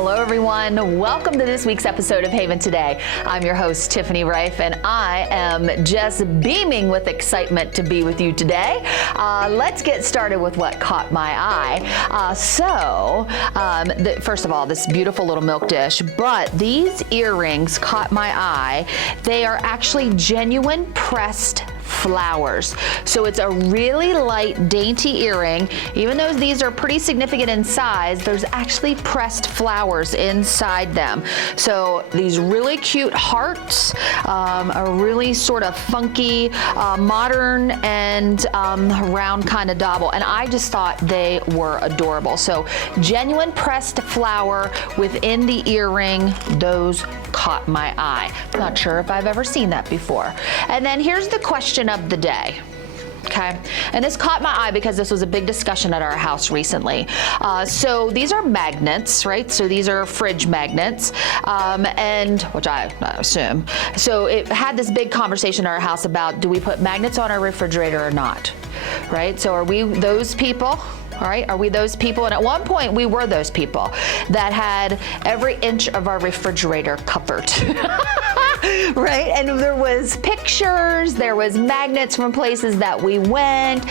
Hello, everyone. Welcome to this week's episode of Haven Today. I'm your host, Tiffany Reif, and I am just beaming with excitement to be with you today. Let's get started with what caught my eye. First of all, this beautiful little milk dish, but these earrings caught my eye. They are actually genuine pressed flowers. So it's a really light, dainty earring. Even though these are pretty significant in size, there's actually pressed flowers inside them. So these really cute hearts, a really sort of funky, modern and round kind of dauble. And I just thought they were adorable. So genuine pressed flower within the earring, those caught my eye. Not sure if I've ever seen that before. And then here's the question of the day. Okay, and this caught my eye because this was a big discussion at our house recently. So these are magnets, right? So these are fridge magnets, and which I assume. So it had this big conversation in our house about, do we put magnets on our refrigerator or not, right? So are we those people? All right, are we those people? And at one point we were those people that had every inch of our refrigerator covered. Right? And there was pictures, there was magnets from places that we went,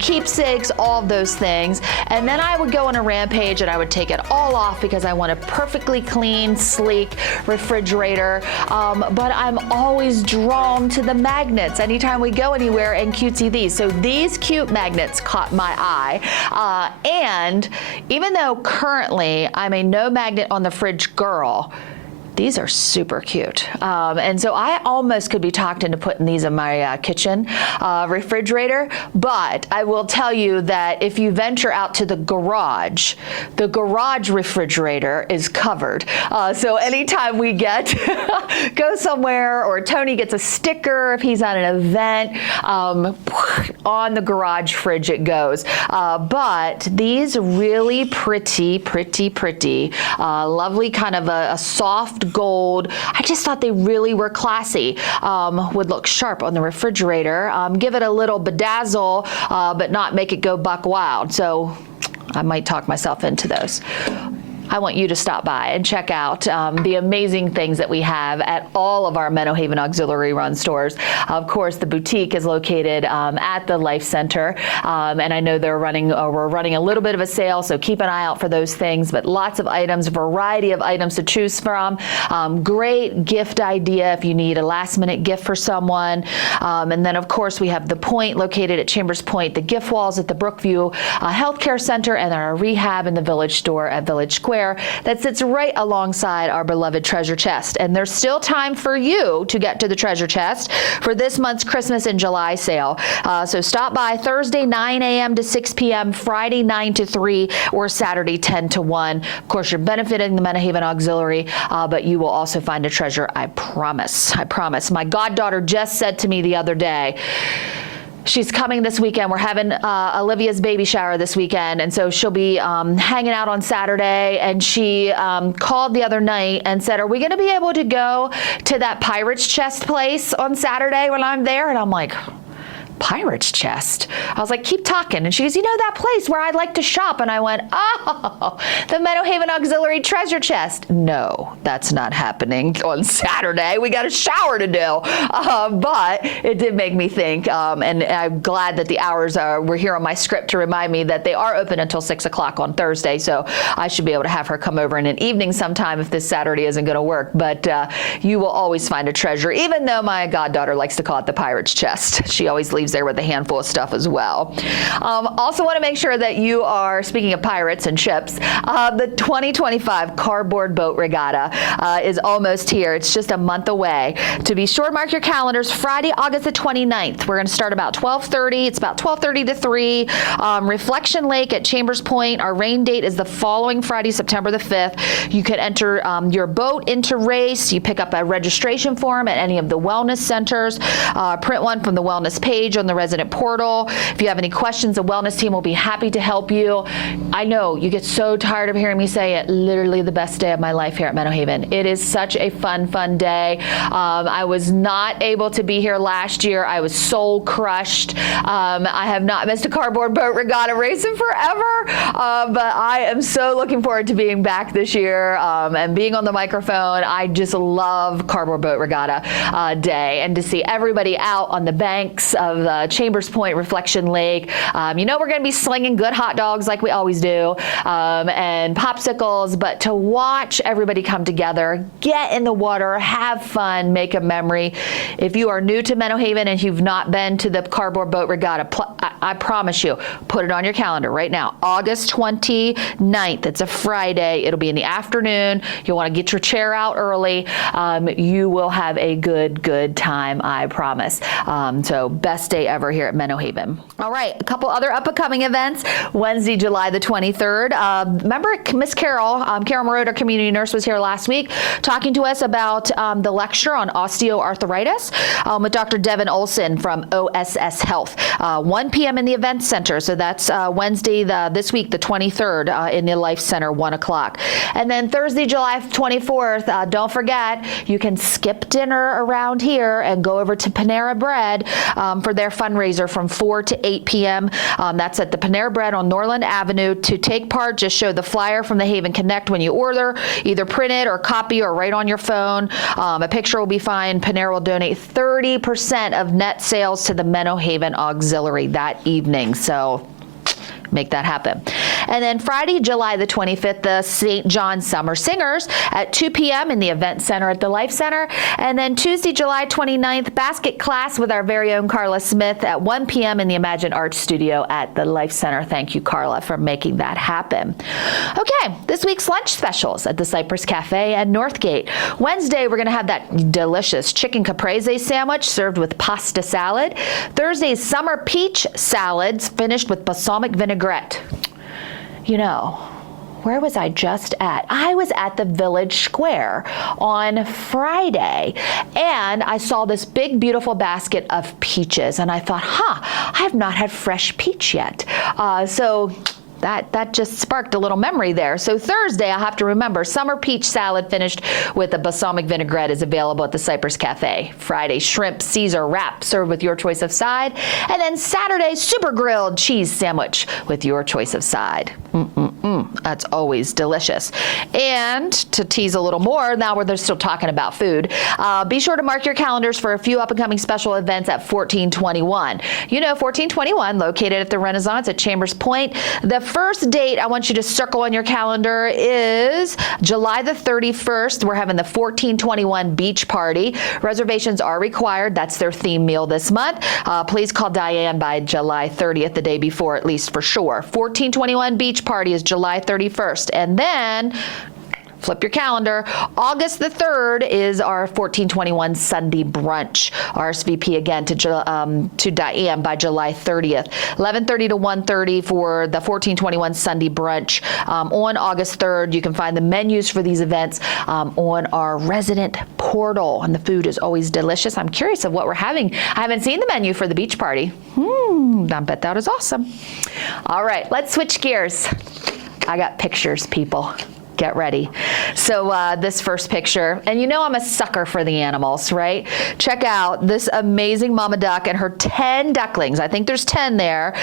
keepsakes, all of those things. And then I would go on a rampage and I would take it all off because I want a perfectly clean, sleek refrigerator. But I'm always drawn to the magnets anytime we go anywhere and cutesy these. So these cute magnets caught my eye. And even though currently I'm a no magnet on the fridge girl, these are super cute. And so I almost could be talked into putting these in my kitchen refrigerator, but I will tell you that if you venture out to the garage refrigerator is covered. So anytime we go somewhere or Tony gets a sticker if he's at an event, on the garage fridge it goes. But these really pretty, lovely kind of a soft gold. I just thought they really were classy. Would look sharp on the refrigerator. Give it a little bedazzle, but not make it go buck wild. So I might talk myself into those. I want you to stop by and check out the amazing things that we have at all of our Meadow Haven Auxiliary Run stores. Of course, the boutique is located at the Life Center, and I know we're running a little bit of a sale, so keep an eye out for those things, but lots of items, variety of items to choose from. Great gift idea if you need a last-minute gift for someone. And then, of course, we have the Point located at Chambers Point, the gift walls at the Brookview Healthcare Center, and our rehab in the Village store at Village Square. That sits right alongside our beloved treasure chest. And there's still time for you to get to the treasure chest for this month's Christmas and July sale. So stop by Thursday 9 a.m. to 6 p.m., Friday 9 to 3, or Saturday 10 to 1. Of course, you're benefiting the Meadow Haven Auxiliary, but you will also find a treasure, I promise. I promise. My goddaughter just said to me the other day, she's coming this weekend. We're having Olivia's baby shower this weekend, and so she'll be hanging out on Saturday. And she called the other night and said, are we going to be able to go to that Pirate's Chest place on Saturday when I'm there? And I'm like, Pirate's Chest? I was like, keep talking. And she goes, you know that place where I like to shop? And I went, oh, the Meadow Haven Auxiliary Treasure Chest. No, that's not happening on Saturday. We got a shower to do. But it did make me think, and I'm glad that the hours were here on my script to remind me that they are open until 6 o'clock on Thursday. So I should be able to have her come over in an evening sometime if this Saturday isn't going to work. But you will always find a treasure, even though my goddaughter likes to call it the Pirate's Chest. She always leaves there with a handful of stuff as well. Also want to make sure that you are, speaking of pirates and ships, the 2025 Cardboard Boat Regatta is almost here. It's just a month away. To be sure, mark your calendars, Friday, August the 29th. We're going to start about 12:30. It's about 12:30 to 3. Reflection Lake at Chambers Point. Our rain date is the following Friday, September the 5th. You can enter your boat into race. You pick up a registration form at any of the wellness centers. Print one from the wellness page on the resident portal. If you have any questions, the wellness team will be happy to help you. I know you get so tired of hearing me say it, literally the best day of my life here at Meadowhaven. It is such a fun day. I was not able to be here last year. I was soul crushed. I have not missed a cardboard boat regatta race in forever, but I am so looking forward to being back this year and being on the microphone. I just love cardboard boat regatta day, and to see everybody out on the banks of Chambers Point Reflection Lake. You know, we're going to be slinging good hot dogs like we always do, and popsicles, but to watch everybody come together, get in the water, have fun, make a memory. If you are new to Meadowhaven and you've not been to the cardboard boat regatta, I promise you, put it on your calendar right now. August 29th. It's a Friday. It'll be in the afternoon. You'll want to get your chair out early. You will have a good time, I promise. So best day ever here at Meadowhaven. All right, a couple other up-and-coming events. Wednesday, July the 23rd. Remember Miss Carol, Carol Moroder, community nurse, was here last week talking to us about the lecture on osteoarthritis with Dr. Devin Olson from OSS Health. 1 p.m. in the event center. So that's Wednesday this week, the 23rd, in the Life Center, 1 o'clock. And then Thursday, July 24th, don't forget, you can skip dinner around here and go over to Panera Bread for their fundraiser from 4 to 8 p.m. That's at the Panera Bread on Norland Avenue. To take part, just show the flyer from the Haven Connect when you order, either print it or copy or write on your phone. A picture will be fine. Panera will donate 30% of net sales to the Meadowhaven Auxiliary that evening. So make that happen. And then Friday, July the 25th, the St. John Summer Singers at 2 p.m. in the Event Center at the Life Center. And then Tuesday, July 29th, basket class with our very own Carla Smith at 1 p.m. in the Imagine Arts Studio at the Life Center. Thank you, Carla, for making that happen. Okay, this week's lunch specials at the Cypress Cafe at Northgate. Wednesday, we're going to have that delicious chicken caprese sandwich served with pasta salad. Thursday's summer peach salads finished with balsamic vinaigrette. You know, where was I just at? I was at the Village Square on Friday, and I saw this big, beautiful basket of peaches, and I thought, I have not had fresh peach yet. So that just sparked a little memory there. So Thursday, I have to remember, summer peach salad finished with a balsamic vinaigrette is available at the Cypress Cafe. Friday, shrimp Caesar wrap served with your choice of side. And then Saturday, super grilled cheese sandwich with your choice of side. That's always delicious. And to tease a little more, now where they're still talking about food, be sure to mark your calendars for a few up-and-coming special events at 1421. You know, 1421, located at the Renaissance at Chambers Point. The first date I want you to circle on your calendar is July the 31st. We're having the 1421 beach party. Reservations are required. That's their theme meal this month. Please call Diane by July 30th, the day before, at least for sure. 1421 beach party is July 31st. And then flip your calendar. August the 3rd is our 1421 Sunday brunch. RSVP again to Diane by July 30th. 11:30 to 1:30 for the 1421 Sunday brunch on August 3rd. You can find the menus for these events on our resident portal, and the food is always delicious. I'm curious of what we're having. I haven't seen the menu for the beach party. I bet that is awesome. All right, let's switch gears. I got pictures, people. Get ready. So this first picture, and you know I'm a sucker for the animals, right? Check out this amazing mama duck and her 10 ducklings. I think there's 10 there.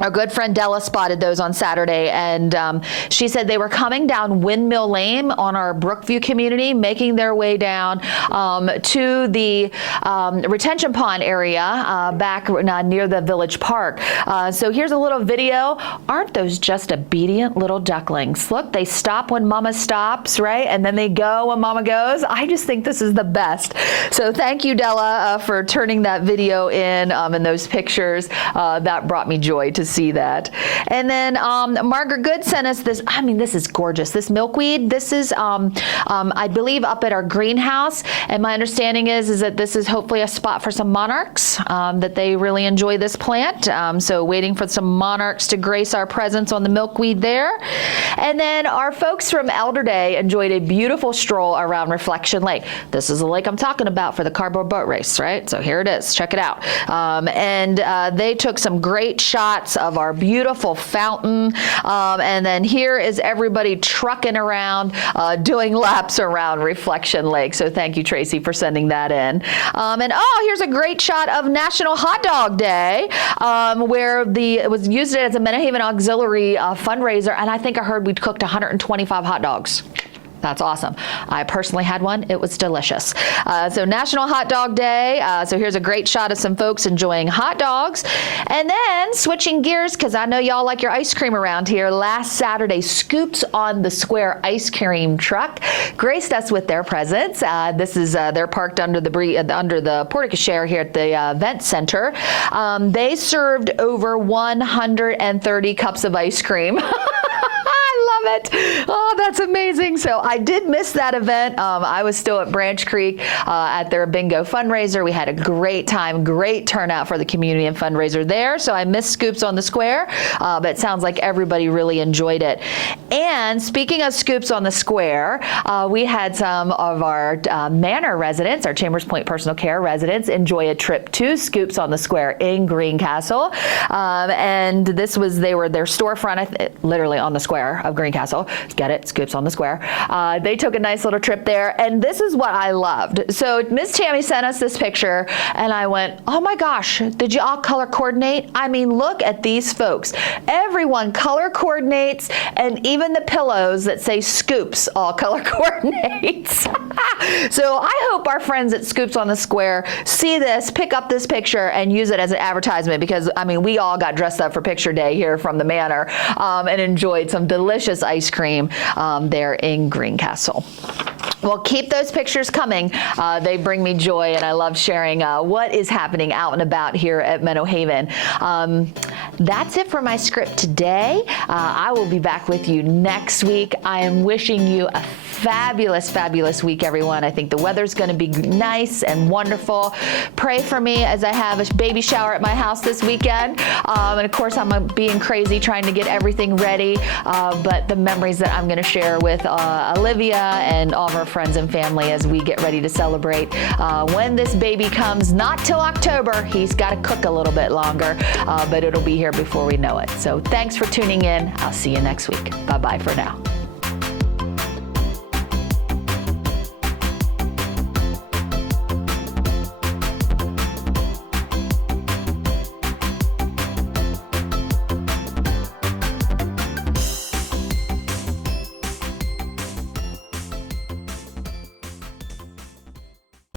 Our good friend Della spotted those on Saturday, and she said they were coming down Windmill Lane on our Brookview community, making their way down to the retention pond area back near the Village Park. So here's a little video. Aren't those just obedient little ducklings? Look, they stop when mama stops, right? And then they go when mama goes. I just think this is the best. So thank you, Della, for turning that video in and those pictures. That brought me joy to see that. And then Margaret Good sent us this. I mean, this is gorgeous. This milkweed. This is, I believe, up at our greenhouse. And my understanding is that this is hopefully a spot for some monarchs, that they really enjoy this plant. So waiting for some monarchs to grace our presence on the milkweed there. And then our folks from Elder Day enjoyed a beautiful stroll around Reflection Lake. This is the lake I'm talking about for the cardboard boat race, right? So here it is. Check it out. And they took some great shots of our beautiful fountain. And then here is everybody trucking around, doing laps around Reflection Lake. So thank you, Tracy, for sending that in. And here's a great shot of National Hot Dog Day, where it was used as a Menahaven Auxiliary fundraiser, and I think I heard we cooked 125 hot dogs. That's awesome. I personally had one. It was delicious. So National Hot Dog Day. So here's a great shot of some folks enjoying hot dogs. And then switching gears, because I know y'all like your ice cream around here. Last Saturday, Scoops on the Square ice cream truck graced us with their presence. This is they're parked under the porte-cochere here at the event center. They served over 130 cups of ice cream. It. Oh, that's amazing. So I did miss that event. I was still at Branch Creek at their bingo fundraiser. We had a great time, great turnout for the community and fundraiser there. So I missed Scoops on the Square, but it sounds like everybody really enjoyed it. And speaking of Scoops on the Square, we had some of our Manor residents, our Chambers Point Personal Care residents, enjoy a trip to Scoops on the Square in Greencastle. And they were their storefront, literally on the square of Greencastle. Get it? Scoops on the Square. They took a nice little trip there, and this is what I loved. So Miss Tammy sent us this picture, and I went, oh my gosh, did you all color coordinate? I mean, look at these folks. Everyone color coordinates, and even the pillows that say Scoops all color coordinates. So I hope our friends at Scoops on the Square see this, pick up this picture, and use it as an advertisement, because, I mean, we all got dressed up for picture day here from the Manor and enjoyed some delicious ice cream there in Greencastle. Well, keep those pictures coming. They bring me joy, and I love sharing what is happening out and about here at Menahaven. That's it for my script today. I will be back with you next week. I am wishing you a fabulous, fabulous week, everyone. I think the weather's going to be nice and wonderful. Pray for me as I have a baby shower at my house this weekend. And of course, I'm being crazy trying to get everything ready. But the memories that I'm going to share with Olivia and all of our friends and family as we get ready to celebrate when this baby comes, not till October. He's got to cook a little bit longer, but it'll be here before we know it. So thanks for tuning in. I'll see you next week. Bye-bye for now.